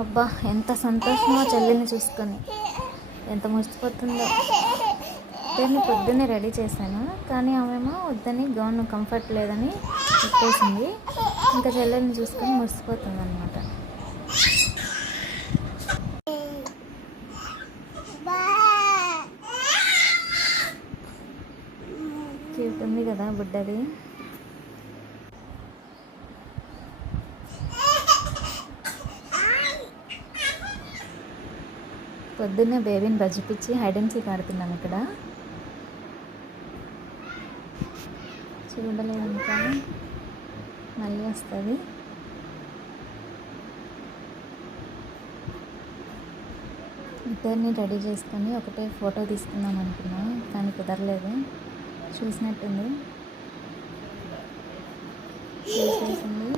అబ్బా ఎంత సంతోషమో చెల్లిని చూసుకొని, ఎంత మురిసిపోతుందో. ఇద్దరిని పొద్దున్నే రెడీ చేశాను, కానీ ఆమెమో వద్దని గౌన్ కంఫర్ట్ లేదని చెప్పేసింది. ఇంకా చెల్లెల్ని చూసుకొని మురిసిపోతుంది అనమాట. క్యూట్ ఉంది కదా బుడ్డది. పొద్దున్నే బేబీని బజ్జిపిచ్చి హైడ్ అండ్ సీక్ ఆడుతున్నాం ఇక్కడ. చూడలేదు ఇంకా, మళ్ళీ వస్తుంది. ఇద్దరిని రెడీ చేసుకొని ఒకటే ఫోటో తీసుకుందాం అనుకున్నాం, కానీ కుదరలేదు. చూసినట్టుంది, చేసేసింది.